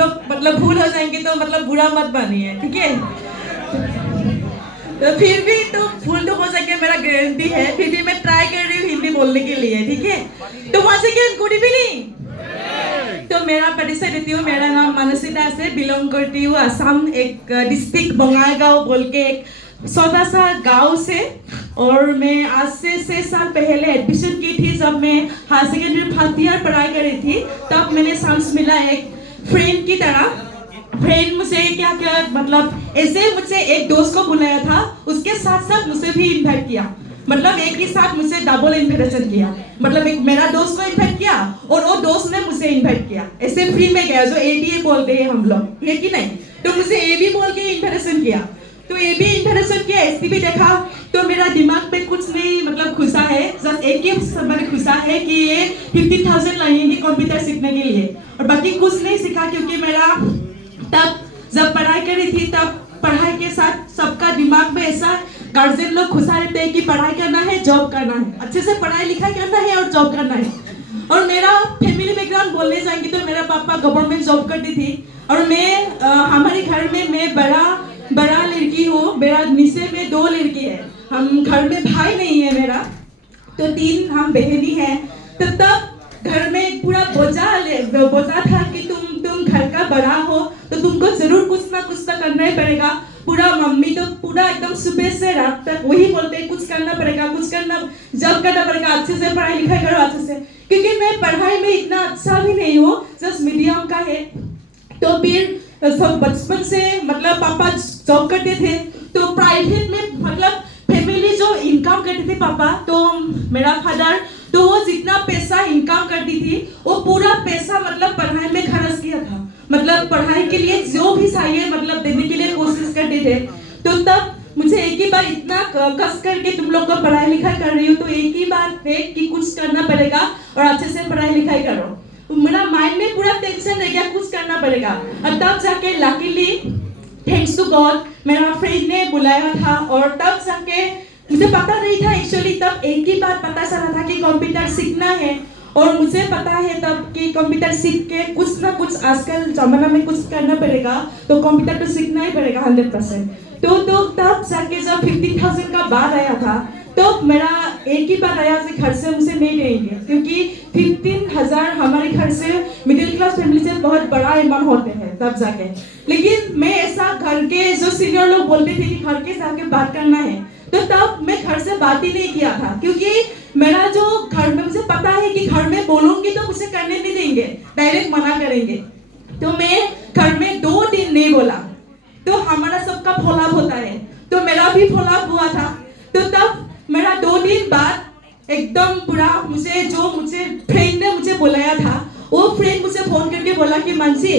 लोग मतलब भूल हो जाएंगे तो मतलब बुरा मत मानिए, ठीक है। तो फिर भी तो भूल तो हो सके, मेरा गारंटी है। फिर भी मैं ट्राई कर रही हूँ हिंदी बोलने के लिए, ठीक है। तो वहां से क्या, गुड इवनिंग। तो मेरा परिचय देती हूँ, मेरा नाम मानसी दास है, बिलोंग करती हूँ आसाम, एक डिस्ट्रिक्ट बंगाईगांव बोल के एक छोटा सा गांव से। और मैं आज से 6 साल पहले एडमिशन की थी, जब मैं हायर सेकेंडरी फर्स्ट ईयर पढ़ाई कर रही थी। तब मैंने चांस मिला एक फ्रेंड की तरह। फ्रेंड मुझे क्या क्या मतलब ऐसे मुझे एक दोस्त को बुलाया था, उसके साथ साथ मुझे भी इन्वाइट किया। मतलब एक ही साथ मुझे डबल इन्विटेशन किया, मतलब एक मेरा दोस्त को इन्वाइट किया और वो दोस्त ने मुझे इन्वाइट किया, ऐसे फ्री में गया, जो एबीए बोलते हैं हम लोग, है कि नहीं। तो मुझे एबी बोल के इन्विटेशन किया, तो एबी इन्विटेशन किया, एसपी भी देखा। तो मेरा दिमाग में कुछ नहीं मतलब घुसा है, जस्ट एक ही समय घुसा है कि ये 50,000 लगेंगे कंप्यूटर सीखने के लिए, और बाकी कुछ नहीं सीखा। क्योंकि मेरा तब जब पढ़ाई कर रही थी, तब पढ़ाई के साथ सबका दिमाग में ऐसा गार्जियन लोग घुसा रहते हैं कि पढ़ाई करना है, जॉब करना है, अच्छे से पढ़ाई लिखाई करना है और जॉब करना है। और मेरा फैमिली बैकग्राउंड बोलने जाएंगे तो मेरा पापा गवर्नमेंट जॉब करती थी, और मैं हमारे घर में मैं बड़ा लड़की हूँ, मेरा नीचे में 2 लड़की है। हम घर में भाई नहीं है मेरा, तो 3 हम बहनी हैं। तो तब घर में एक पूरा बोझा था कि तुम घर का बड़ा हो तो तुमको जरूर कुछ ना कुछ तो करना ही पड़ेगा। पूरा मम्मी तो पूरा एकदम सुबह से रात तक वही बोलते हैं, कुछ करना पड़ेगा, कुछ करना, जब करना पड़ेगा, अच्छे से पढ़ाई लिखाई करो अच्छे से। क्योंकि मैं पढ़ाई में इतना अच्छा भी नहीं हूँ, जस्ट मीडियम का है। तो फिर सब बचपन से मतलब पापा जॉब करते थे, तो प्राइवेट में मतलब फैमिली जो इनकम करते थे पापा, तो मेरा फादर, तो वो जितना पैसा इनकम करती थी वो पूरा पैसा मतलब पढ़ाई में खर्च किया था। मतलब पढ़ाई के लिए जो भी चाहिए मतलब देने के लिए कोशिश करते थे। तो तब मुझे एक ही बार इतना कस करके तुम लोग को पढ़ाई लिखाई कर रही हो, तो एक ही बात है कि कुछ करना पड़ेगा और अच्छे से पढ़ाई लिखाई करो। मेरा माइंड में पूरा टेंशन रह गया, कुछ करना पड़ेगा। और तब जाके लकीली थैंक्स टू गॉड मेरा फ्रेंड ने बुलाया था, और तब जाके मुझे पता नहीं था एक्चुअली, तब एक ही बात पता चला था कि कंप्यूटर सीखना है। और मुझे पता है तब कि कंप्यूटर सीख के कुछ ना कुछ आजकल जमाना में कुछ करना पड़ेगा, तो कंप्यूटर तो सीखना ही पड़ेगा 100%। तो तब जाके जब 50,000 का बात आया था, तो मेरा एक ही बात आया कि घर से मुझे नहीं देंगे, क्योंकि 15,000 हमारे घर से मिडिल क्लास फैमिली से बहुत बड़ा अमाउंट होते हैं तब जाके। लेकिन मैं ऐसा घर के जो सीनियर लोग बोलते थे कि घर के जाके बात करना है, तो तब मैं घर से बात ही नहीं किया था। क्योंकि मेरा जो घर में मुझे पता है कि घर में बोलूंगी तो मुझे करने नहीं देंगे, डायरेक्ट मना करेंगे। तो मैं घर में 2 दिन नहीं बोला, तो हमारा सबका फॉलोअप होता है, तो मेरा भी फॉलोअप हुआ था। तो तब मेरा 2 दिन बाद एकदम पूरा मुझे फ्रेंड ने मुझे बुलाया था, वो फ्रेंड मुझे फोन करके बोला कि मानसी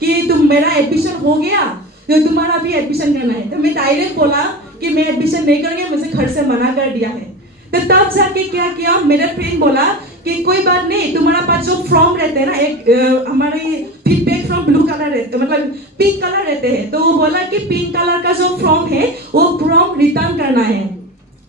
कि तुम मेरा एडमिशन हो गया, तो तुम्हारा भी एडमिशन करना है। तो मैं डायरेक्ट बोला कि मैं एडमिशन नहीं करूंगी, मुझे घर से मना कर दिया है। तो तब जाके क्या किया, मेरा फ्रेंड बोला कि कोई बात नहीं, तुम्हारा पास जो फॉर्म रहते हैं ना, एक हमारे फीडबैक फॉर्म ब्लू कलर रहते, मतलब पिंक कलर रहते हैं, तो वो बोला कि पिंक कलर का जो फॉर्म है वो फॉर्म रिटर्न करना है।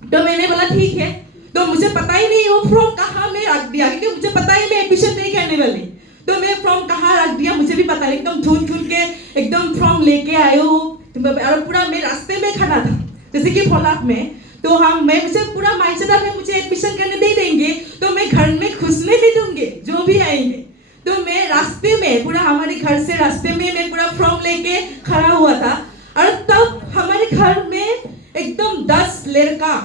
तो मैंने बोला ठीक है। तो मुझे पता ही नहीं वो फॉर्म कहाँ में रख दिया, क्योंकि मुझे पता ही मैं एडमिशन नहीं करने वाली। तो मैं फॉर्म कहाँ रख दिया मुझे भी पता नहीं, एकदम ढूंढ के एकदम फॉर्म लेके आए हो, और पूरा मैं रास्ते में खड़ा था जैसे कि फॉलोअप में। तो मैं मुझे पूरा माइंडसेट है मुझे एडमिशन करने नहीं देंगे तो मैं घर में घुसने नहीं दूंगी जो भी आएंगे। तो मैं रास्ते में पूरा हमारे घर से रास्ते में मैं पूरा फॉर्म लेके खड़ा हुआ था, और तब हमारे घर में एकदम 10 लड़का,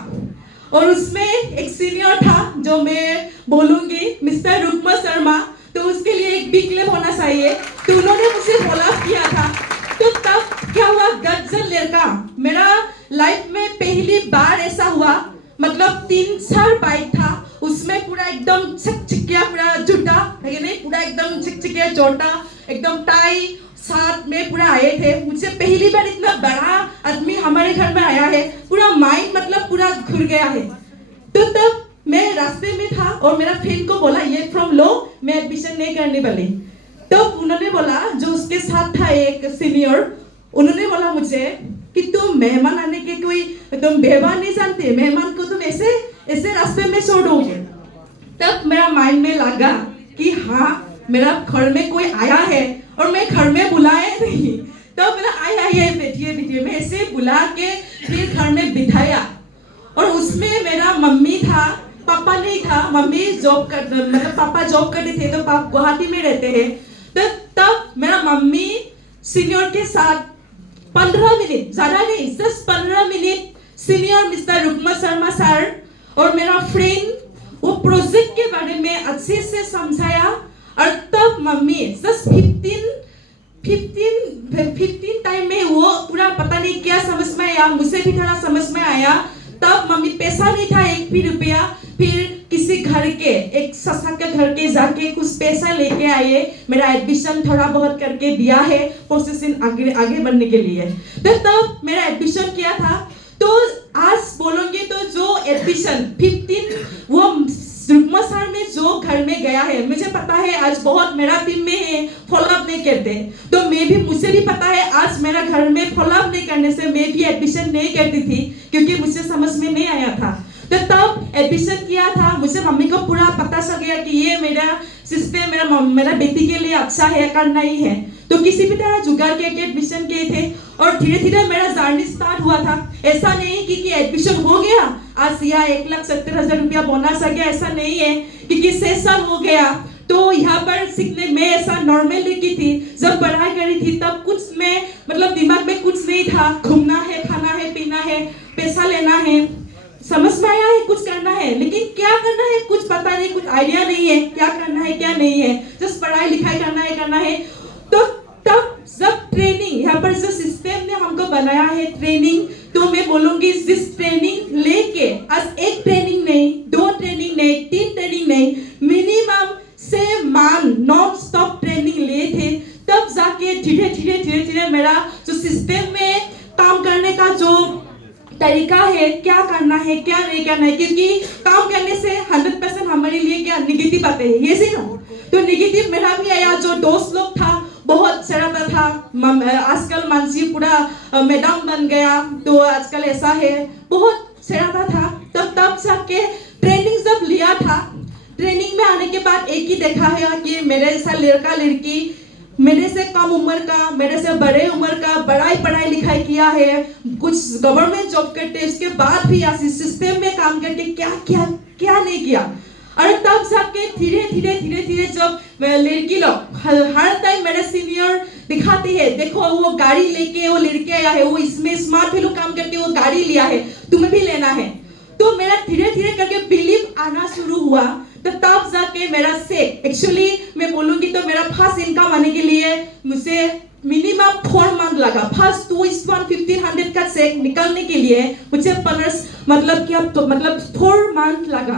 और उसमें एक सीनियर था जो मैं बोलूंगी मिस्टर रुक्मा शर्मा, तो उसके लिए एक बिग क्लेम होना चाहिए। तो उन्होंने मुझे फॉलोअप किया था। तो तब क्या हुआ, 10 लड़का, मेरा लाइफ में पहली बार ऐसा हुआ, मतलब 3-4 बाइक था, उसमें पूरा एकदम चिकचिकिया पूरा जूता है नहीं, पूरा एकदम चिकचिकिया जोटा, एकदम टाई साथ में पूरा आए थे। मुझे पहली बार इतना बड़ा आदमी हमारे घर में आया है, पूरा माइंड मतलब पूरा घुर गया है। तो तब मैं रास्ते में था और मेरा फ्रेंड को बोला ये फॉर्म लो, मैं एडमिशन नहीं करने वाली। तो उन्होंने बोला, जो उसके साथ था एक सीनियर, उन्होंने बोला मुझे कि तुम मेहमान आने के कोई तुम व्यवहार नहीं जानते, मेहमान को तुम ऐसे रास्ते में छोड़ोगे। तब मेरा माइंड में लगा कि हाँ मेरा घर में कोई आया है और मैं घर में बुलाया नहीं, तब मेरा आइए बैठिए मैं ऐसे बुला के फिर घर में बिठाया। और उसमें मेरा मम्मी था, पापा नहीं था। मम्मी जॉब कर मतलब पापा जॉब करते थे, तो पापा गुवाहाटी में रहते हैं। तो तब मेरा मम्मी सीनियर के साथ 15 मिनट, ज्यादा नहीं, just 15 minute senior mister Rukma Sharma sir और मेरा फ्रेंड वो प्रोजेक्ट के बारे में अच्छे से समझाया। और तब मम्मी जस्ट 15 टाइम में वो पूरा पता नहीं क्या समझ में आया, मुझे भी थोड़ा समझ में आया। तब मम्मी पैसा नहीं था एक भी रुपया, फिर किसी घर के एक ससा के घर के जाके कुछ पैसा लेके आए, मेरा एडमिशन थोड़ा बहुत करके दिया है प्रोसेसिंग आगे बढ़ने के लिए। तो तब मेरा एडमिशन किया था। तो आज बोलोगे तो जो एडमिशन 15 वो रुकमा सर में जो घर में गया है, मुझे पता है आज बहुत मेरा टीम में है फॉलोअप नहीं करते, तो मैं भी मुझे भी पता है आज मेरा घर में फॉलोअप नहीं करने से मैं भी एडमिशन नहीं करती थी, क्योंकि मुझे समझ में नहीं आया था। तो तब एडमिशन किया था, मुझे मम्मी को पूरा पता चल गया कि ये मेरा सिस्टम मेरा बेटी के लिए अच्छा है, करना ही है। तो किसी भी तरह जुगाड़ करके एडमिशन किए थे और धीरे धीरे मेरा जर्नी स्टार्ट हुआ था। ऐसा नहीं कि एडमिशन हो गया आज यहाँ 1,70,000 रुपया बोनस आ गया, ऐसा नहीं है। क्योंकि सेशन हो गया तो यहाँ पर सीखने में ऐसा नॉर्मल लड़की थी। जब पढ़ाई करी थी तब कुछ में मतलब दिमाग में कुछ नहीं था, घूमना है, खाना है, पीना है, पैसा लेना है, समझ में आया है कुछ करना है, लेकिन क्या करना है कुछ पता नहीं, कुछ आइडिया नहीं है क्या करना है क्या नहीं है, जस्ट पढ़ाई लिखाई करना है। तो तब जब ट्रेनिंग यहाँ पर जो सिस्टम ने हमको बनाया है ट्रेनिंग, तो मैं बोलूंगी जिस ट्रेनिंग लेके आज एक ट्रेनिंग नहीं, 2 ट्रेनिंग नहीं, 3 ट्रेनिंग नहीं, minimum 6 month non stop training लिए थे, तब जाके धीरे धीरे मेरा जो सिस्टम में काम करने का जो तरीका है, क्या करना है क्या नहीं करना है। क्योंकि काम करने से 100% हमारे लिए क्या नेगेटिव आते हैं, ये ना। तो नेगेटिव मेरा भी आया, जो दोस्त लोग था बहुत शरारत था। आजकल मानसी पूरा मैडम बन गया, तो आजकल ऐसा है, बहुत शरारत था। तब जाके ट्रेनिंग जब लिया था, ट्रेनिंग में आने के बाद एक ही देखा है कि मेरे जैसा लड़का लड़की, मेरे से कम उम्र का, मेरे से बड़े उम्र का, पढ़ाई लिखाई किया है, कुछ गवर्नमेंट जॉब करते, उसके बाद भी सिस्टम में काम करके क्या नहीं किया। और तब जाके धीरे धीरे जब लड़की लोग हर टाइम मेरे सीनियर दिखाते हैं, देखो वो गाड़ी लेके वो लड़के आया है, वो इसमें स्मार्ट वैल्यू काम करके वो गाड़ी लिया है, तुम्हें भी लेना है। तो मेरा धीरे करके बिलीव आना शुरू हुआ। तो तब जाके मेरा से एक्चुअली मैं बोलूंगी तो मेरा फर्स्ट इनकम आने के लिए मुझे मिनिमम 4 मंथ लगा। फर्स्ट 2:1 1500 का चेक निकालने के लिए मुझे 4 मंथ लगा,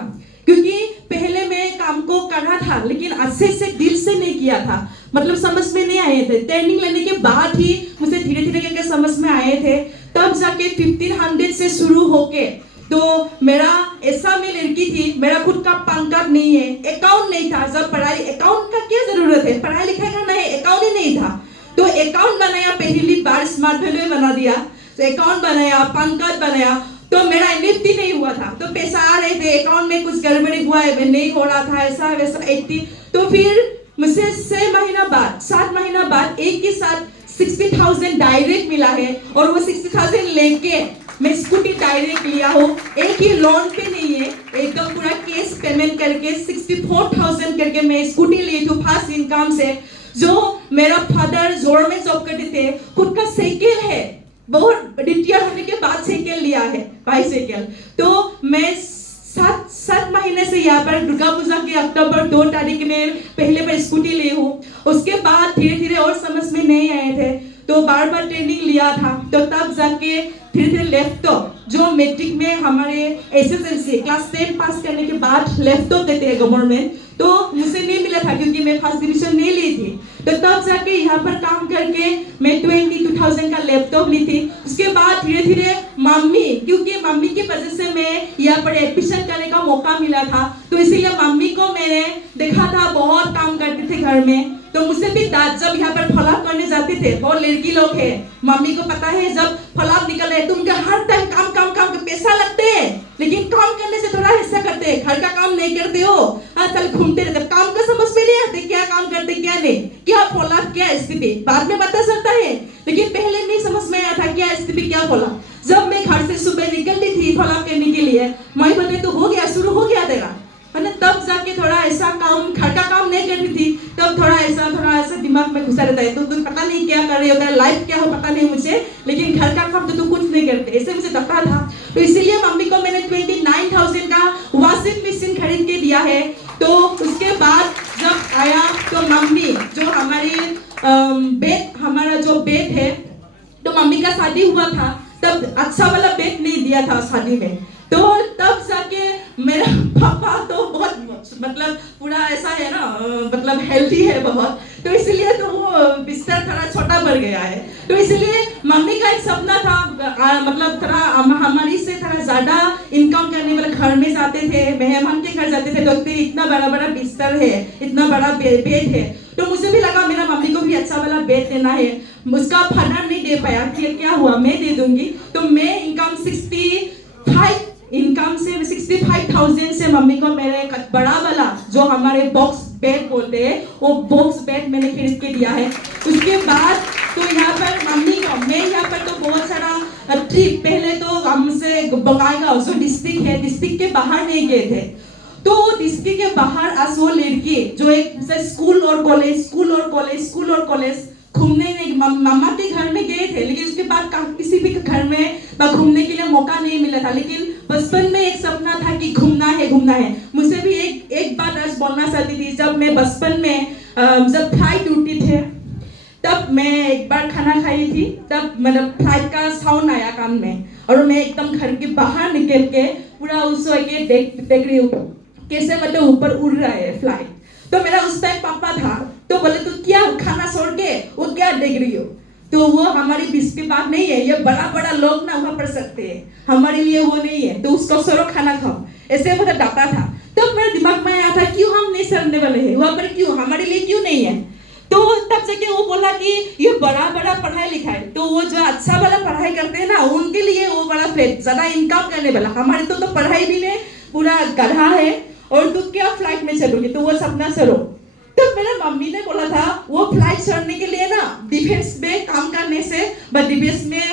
क्योंकि पहले मैं काम को करना था लेकिन अच्छे से दिल से नहीं किया था, मतलब समझ में नहीं आए थे। ट्रेनिंग लेने के बाद ही मुझे धीरे करके समझ में आए थे। तब जाके 1500 से शुरू होके, तो मेरा ऐसा में लड़की थी, मेरा खुद का पैन कार्ड नहीं है, अकाउंट नहीं था। जब अकाउंट का क्या जरूरत है, पढ़ाई लिखाई करना है, अकाउंट ही नहीं था। तो अकाउंट बनाया, पहली बार स्मार्ट वैल्यू बना दिया, तो अकाउंट बनाया, पैन कार्ड बनाया। तो मेरा एनएफटी नहीं हुआ था, तो पैसा आ रहे थे, अकाउंट में कुछ गड़बड़ी हुआ है, नहीं हो रहा था, ऐसा वैसा 80। तो फिर मुझे 6 महीना बाद 7 महीना बाद एक के साथ 60,000 डायरेक्ट मिला है। और वो 60,000 लेके मैं स्कूटी डायरेक्ट लिया हूँ, एक ही लोन पे नहीं है, एकदम पूरा कैश पेमेंट करके 64,000 करके मैं स्कूटी ली थी फर्स्ट इनकम से। जो मेरा फादर गवर्नमेंट जॉब करते थे, खुद का साइकिल है, बहुत रिटायर होने के बाद साइकिल लिया है, बाइसाइकिल। तो मैं 7 महीने से यहाँ पर दुर्गा पूजा के अक्टूबर 2 तारीख में पहले बार स्कूटी ली हूँ। उसके बाद धीरे और समझ में नहीं आए थे, तो बार ट्रेनिंग लिया था। तो तब जाके धीरे लैपटॉप, जो मैट्रिक में हमारे एसएसएलसी क्लास 10 पास करने के बाद लैपटॉप देते हैं गवर्नमेंट, तो मुझे नहीं मिला था क्योंकि मैं फर्स्ट डिवीजन नहीं ली थी। तो तब जाके यहाँ पर काम करके मैं 22,000 का लैपटॉप ली थी। उसके बाद धीरे मम्मी, क्योंकि मम्मी की वजह से मैं यहाँ पर एडमिशन करने का मौका मिला था, तो इसीलिए मम्मी को मैंने देखा था बहुत काम करते थे घर में। तो मुझसे भी दाद जब यहाँ पर फॉलोअप करने जाते थे, बहुत लड़की लोग है, मम्मी को पता है जब फॉलोअप निकले तुम हर टाइम काम के पैसा लगते हैं, लेकिन काम करने से थोड़ा हिस्सा करते हैं, घर का काम नहीं करते हो, चल घूमते रहते, काम का समझ में नहीं आते क्या काम करते नहीं क्या बोला, क्या स्थिति, बाद में पता चलता है, लेकिन पहले नहीं समझ में आया था क्या स्थिति क्या बोला। जब मैं घर से सुबह निकलती थी फॉलोअप करने के लिए, मैं बोले तो हो गया, शुरू हो गया तेरा, मैंने तब जाके थोड़ा ऐसा काम, घर का काम नहीं करती थी, तब थोड़ा ऐसा दिमाग में घुसा रहता है, तो तुम पता नहीं क्या कर रही हो, तेरा लाइफ क्या हो पता नहीं मुझे, लेकिन घर का काम तो तुम कुछ नहीं करते, ऐसे मुझे लगता था। तो इसीलिए मम्मी को मैंने 29,000 का वॉशिंग मशीन खरीद के दिया है। तो उसके बाद जब आया तो मम्मी जो हमारा जो बेड है, तो मम्मी का शादी हुआ था, तब अच्छा वाला बेड नहीं दिया था शादी में, तो तब जाके मेरा पापा तो बहुत मतलब पूरा ऐसा है ना, मतलब हेल्थी है बहुत, तो इसलिए तो वो बिस्तर थोड़ा छोटा पड़ गया है। तो इसलिए मम्मी का एक सपना था, मतलब थोड़ा हमारी से थोड़ा ज्यादा इनकम करने वाले घर में जाते थे, मेहमान के घर जाते थे, तो इतना बड़ा बड़ा बिस्तर है, इतना बड़ा बेड है, तो मुझे भी लगा मेरा मम्मी को भी अच्छा वाला बेड देना है। उसका फादर नहीं दे पाया, क्या हुआ, मैं दे दूंगी। तो मैं इनकम 65,000 से मम्मी को मेरे बड़ा वाला जो हमारे बॉक्स बेड बोलते हैं, वो बॉक्स बेड मैंने खरीद के दिया है। उसके बाद तो यहाँ पर मम्मी को, मैं यहाँ पर तो बहुत सारा ट्रिप, पहले तो हमसे बंगाईगांव जो डिस्ट्रिक्ट है, डिस्ट्रिक्ट के बाहर नहीं गए थे, तो डिस्ट्रिक्ट के बाहर आज वो लड़की जो एक स्कूल और कॉलेज घूमने नहीं, मामा के घर में गए थे, लेकिन उसके बाद किसी भी घर में घूमने के लिए मौका नहीं मिला था। लेकिन बचपन में एक सपना था कि घूमना है। मुझे भी एक बात आज बोलना चाहती थी। जब मैं बचपन में जब फ्लाइट उड़ती थे, तब मैं एक बार खाना खाई थी, तब मतलब फ्लाइट का साउंड आया कान में, और मैं एकदम घर के बाहर निकल के पूरा उसको देख रही हूँ कैसे मतलब ऊपर उड़ रहा है फ्लाइट। तो मेरा उस टाइम पापा था, तो बोले तू क्या खाना छोड़ के वो क्या देख रही हो, तो वो हमारी बीच की बात नहीं है, ये बड़ा बड़ा लोग ना वहाँ पढ़ सकते हैं, हमारे लिए वो नहीं है, तो उसको छोड़ो खाना खाओ, ऐसे मुझे डांटा था। तो मेरे दिमाग में आया था क्यों हम नहीं चढ़ने वाले हैं वहाँ पर, क्यों हमारे लिए क्यों नहीं है। तो तब जाके वो बोला कि ये बड़ा बड़ा पढ़ाई लिखाई, तो वो जो अच्छा वाला पढ़ाई करते हैं ना, उनके लिए वो बड़ा ज्यादा इनकम करने वाला, हमारे तो पढ़ाई भी नहीं, पूरा गधा है, और तू क्या फ्लाइट में चलोगी, तो वो सपना चलो। तो मेरे मम्मी ने बोला था वो फ्लाइट चढ़ने के लिए ना डिफेंस में काम करने से, डिफेंस में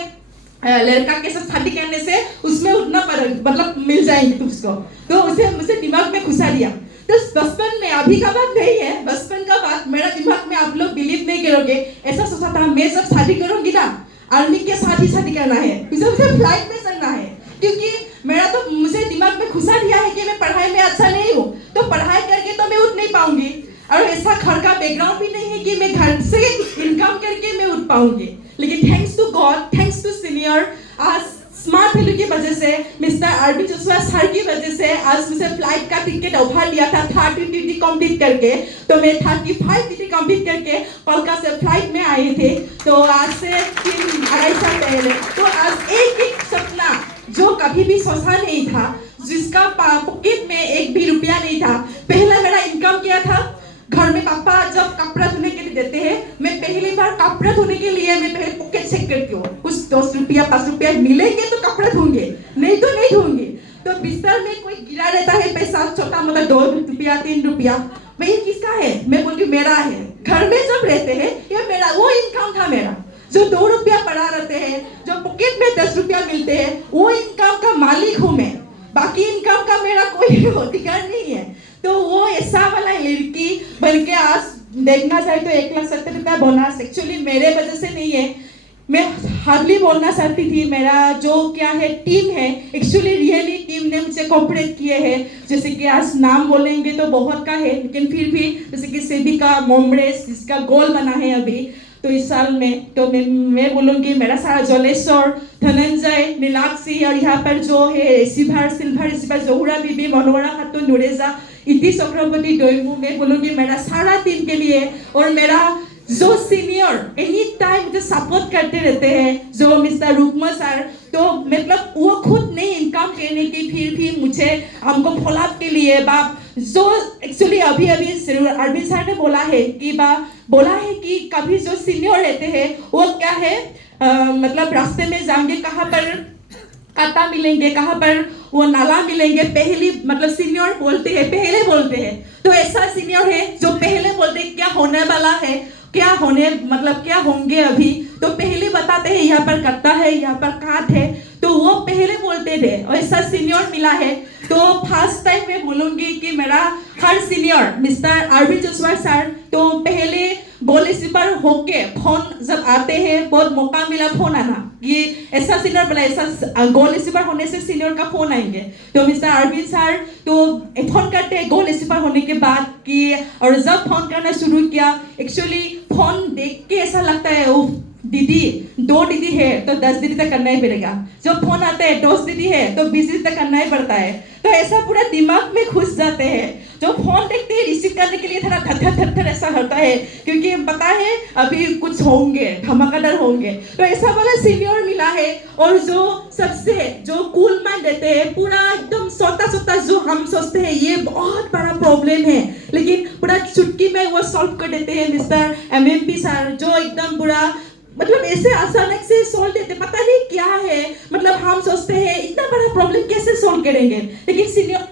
लड़का के साथ शादी करने से उसमें उतना मतलब मिल जाएंगे तुझको, तो उसे मुझे दिमाग में घुसा दिया। तो बचपन में, अभी का बात नहीं है, बचपन का बात मेरा दिमाग में, आप लोग बिलीव नहीं करोगे, ऐसा सोचा था मैं जब शादी करूंगी ना, आर्मी के साथ ही शादी करना है, मुझे फ्लाइट में चढ़ना है, क्योंकि मेरा तो मुझे दिमाग में घुसा दिया है कि मैं पढ़ाई में अच्छा नहीं हूँ, तो पढ़ाई करके तो मैं उठ नहीं पाऊंगी, और ऐसा घर का बैकग्राउंड भी नहीं है कि मैं घर से इनकम करके मैं उठ पाऊंगी। लेकिन thanks to god, thanks to senior, आज स्मार्ट वैल्यू की वजह से, मिस्टर अरविंद जोशुआ सर की वजह से आज मुझे फ्लाइट का टिकट ऑफर लिया था 30 ड्यूटी कंप्लीट करके, तो मैं 35 ड्यूटी कंप्लीट करके कोलकाता से फ्लाइट में आई थी। तो आज से 2.5 साल पहले, तो आज एक सपना जो कभी भी सोचा नहीं था, जिसका पॉकेट में एक भी रुपया नहीं था। पहला मेरा इनकम क्या था, घर में पापा जब कपड़ा धोने के लिए देते हैं, मैं पहली बार कपड़ा धोने के लिए मैं पहले पॉकेट चेक करती हूँ, कुछ 10 रुपया 5 रुपया मिलेंगे तो कपड़ा धोंगे, नहीं तो नहीं धोंगे। तो बिस्तर में कोई गिरा रहता है पैसा, छोटा मोटा 2 रुपया 3 रुपया, ये किसका है, मैं बोलती मेरा है। घर में जब रहते हैं ये मेरा, वो इनकम था मेरा, जो 2 रुपया पड़ा रहते हैं, जो पॉकेट में 10 रुपया मिलते हैं, वो इनकम का मालिक हूँ मैं, बाकी इनकम का मेरा कोई अधिकार नहीं है। तो वो ऐसा वाला लड़की बन के आज देखना चाहे तो 1,70,000 का बोनस एक्चुअली मेरे वजह से नहीं है, मैं हार्डली बोलना चाहती थी। मेरा जो क्या है टीम है, एक्चुअली रियली टीम ने मुझे कोऑपरेट किए हैं, जैसे कि आज नाम बोलेंगे तो बहुत का है, लेकिन फिर भी जैसे कि सेविका मोमरेस जिसका गोल बना है अभी तो इस साल में, तो मैं बोलूँगी मेरा सारा जलेश्वर, धनंजय, नीलाक्षी, और यहाँ पर जो है सिल्भर जोहरा बीबी, मनोहरा खातून, नुरेजा, इति चक्रवर्ती, डोइमू, मैं बोलूँगी मेरा सारा टीम के लिए, और मेरा जो सीनियर एनी टाइम मुझे सपोर्ट करते रहते हैं, जो मिस्टर रुकमा सर, तो मतलब वो खुद नहीं इनकम करने की, फिर भी मुझे हमको फॉलोअप के लिए जो एक्चुअली अभी अरविंद सर ने बोला है कि कभी जो सीनियर रहते हैं वो क्या है मतलब रास्ते में जाएंगे कहाँ पर कांटा मिलेंगे, कहाँ पर वो नाला मिलेंगे, पहली मतलब सीनियर बोलते हैं, पहले बोलते हैं। तो ऐसा सीनियर है जो पहले बोलते हैं क्या होने वाला है, क्या होने मतलब क्या होंगे अभी, तो पहले बताते हैं यहाँ पर कट्टा है, यहाँ पर काट है, तो वो पहले बोलते थे। और ऐसा सीनियर मिला है। तो फर्स्ट टाइम मैं बोलूँगी कि मेरा हर senior mister Arvind Joshua sir, तो पहले गोल कीपर होके फोन जब आते हैं, बहुत मौका मिला फोन आना, ये ऐसा सीनियर बोला, ऐसा गोल कीपर होने से सीनियर का फोन आएंगे। तो मिस्टर अरविंद सर तो फोन करते हैं गोल कीपर होने के बाद कि, और जब फोन करना शुरू किया, एक्चुअली फोन देख के ऐसा लगता है दीदी 2 दीदी है तो 10 दीदी तक करना ही पड़ेगा, जब फोन आता है 10 दीदी है तो 20 दीदी तक करना ही पड़ता है। तो ऐसा पूरा दिमाग में घुस जाते हैं। जो फोन देखते हैं रिसीव करने के लिए थोड़ा थर ऐसा होता है, क्योंकि पता है अभी कुछ होंगे, धमाकेदार होंगे। तो ऐसा वाला सीनियर मिला है। और जो सबसे जो कूल माइंड देते हैं, पूरा एकदम सोता जो हम सोचते हैं ये बहुत बड़ा प्रॉब्लम है, लेकिन पूरा चुटकी में वो सॉल्व कर देते हैं मिस्टर एमएमपी सर, जो एकदम पूरा मतलब ऐसे अचानक से सोल्व देते, पता नहीं क्या है, मतलब हम सोचते हैं इतना बड़ा प्रॉब्लम कैसे सोल्व करेंगे, लेकिन सीनियर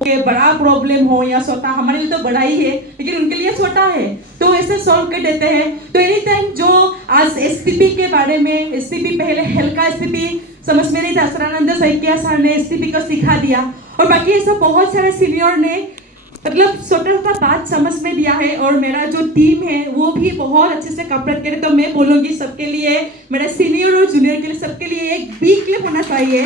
के बड़ा प्रॉब्लम हो या छोटा, हमारे लिए तो बड़ा ही है लेकिन उनके लिए छोटा है, तो ऐसे सॉल्व कर देते हैं। तो एनी टाइम जो आज एसटीपी के बारे में, एसटीपी पहले हल्का एसटीपी समझ में नहीं था, सरानंद सैकिया सर ने एसटीपी को सिखा दिया, और बाकी ऐसा बहुत सारे सीनियर ने मतलब छोटा बात समझ में दिया है। और मेरा जो टीम है वो भी बहुत अच्छे से कॉपरेट करे। तो मैं बोलूँगी सबके लिए, मेरे सीनियर और जूनियर के लिए सबके लिए एक बिग क्लिप होना चाहिए,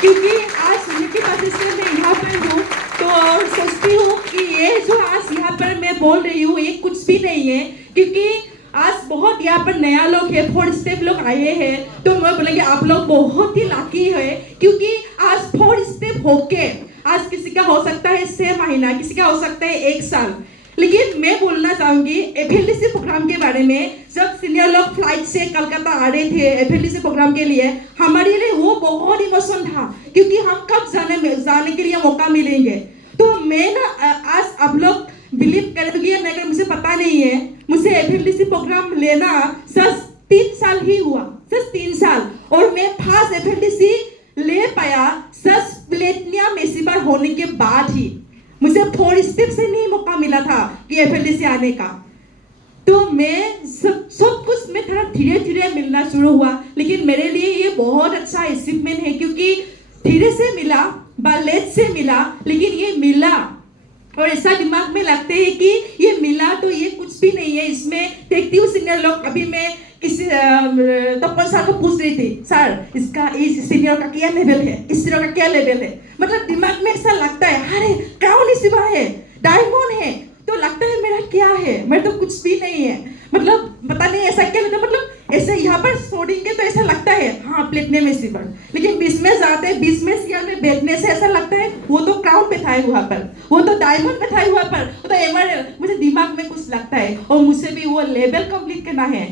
क्योंकि आज उनके पास इसलिए मैं यहाँ पर हूँ। तो और सोचती हूँ कि ये जो आज यहाँ पर मैं बोल रही हूँ ये कुछ भी नहीं है, क्योंकि आज बहुत यहाँ पर नया लोग है, 4 स्टेप लोग आए हैं। तो मैं बोलेंगे आप लोग बहुत ही लकी है, क्योंकि आज 4 स्टेप होके आज किसी का हो सकता है 6 महीना, किसी का हो सकता है 1 साल। लेकिन मैं बोलना चाहूंगी एफएलडीसी प्रोग्राम के बारे में। जब सीनियर लोग फ्लाइट से कलकत्ता आ रहे थे एफएलडीसी प्रोग्राम के लिए, हमारे लिए वो बहुत इमोशन था, क्योंकि हम कब जाने के लिए मौका मिलेंगे। तो मैं ना आज आप लोग बिलीव करेंगे या नहीं, मुझे पता नहीं है, मुझे एफएलडीसी प्रोग्राम लेना सिर्फ 3 साल ही हुआ, सिर्फ 3 साल। और मैं फर्स्ट एफएलडीसी ले पाया सिर्फ प्लेटिनम एसीबर होने के बाद ही। मुझे 4 स्टेप से नहीं मौका मिला था कि एफएलडीसी आने का। तो मैं सब कुछ में थोड़ा धीरे धीरे मिलना शुरू हुआ, लेकिन मेरे लिए ये बहुत अच्छा अचीवमेंट है, क्योंकि धीरे से मिला, लेट से मिला, लेकिन ये मिला। और ऐसा दिमाग में लगते है कि ये मिला तो ये कुछ भी नहीं है। इसमें देखती हूँ सीनियर लोग, अभी मैं किसी तपन सर को पूछ रही थी, सर इसका इस सीनियर का क्या लेवल है, इस सीनियर का क्या लेवल है। मतलब दिमाग में ऐसा लगता है अरे क्राउन सिवा है, डायमंड है, तो लगता है मेरा क्या है, मेरा तो कुछ भी नहीं है। मतलब पता नहीं ऐसा क्या लगता, मतलब ऐसे यहाँ पर छोड़ेंगे तो ऐसा लगता है हाँ प्लेटिनम में सिल्वर, लेकिन 20 में जाते हैं, 20 में सीआर में बैठने से ऐसा लगता है वो तो क्राउन पे था वहाँ पर, वो तो डायमंड पे था वहाँ पर, वो तो एमर, मुझे दिमाग में कुछ लगता है और मुझे भी वो लेवल कंप्लीट करना है।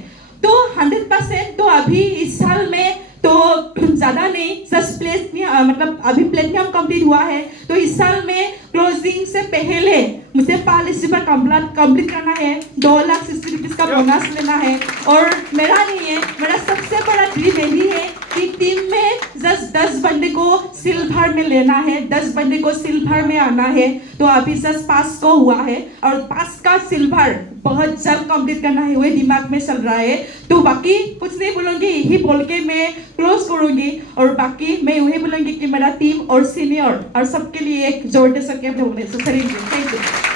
तो 100% तो अभी इस साल में तो ज़्यादा नहीं, जस्ट प्लेटिनम मतलब अभी प्लेटिनम कंप्लीट हुआ है। तो इस साल में क्लोजिंग से पहले मुझे पॉलिसी पर कंप्लीट करना है, 2,60,000 रुपीज़ का बोनस लेना है। और मेरा नहीं है, मेरा सबसे बड़ा ड्रीम यही है कि टीम में जस्ट 10 बंदे को सिल्वर में लेना है, 10 बंदे को सिल्वर में आना है। तो अभी जस्ट 5 को हुआ है और 5 का सिल्वर बहुत जल्द कंप्लीट करना है, वही दिमाग में चल रहा है। तो बाकी कुछ नहीं बोलूँगी, यही बोल के मैं क्लोज करूँगी। और बाकी मैं वही बोलूँगी कि मेरा टीम और सीनियर और सबके लिए एक जोर दे सके अपने बोलने से। Thank you.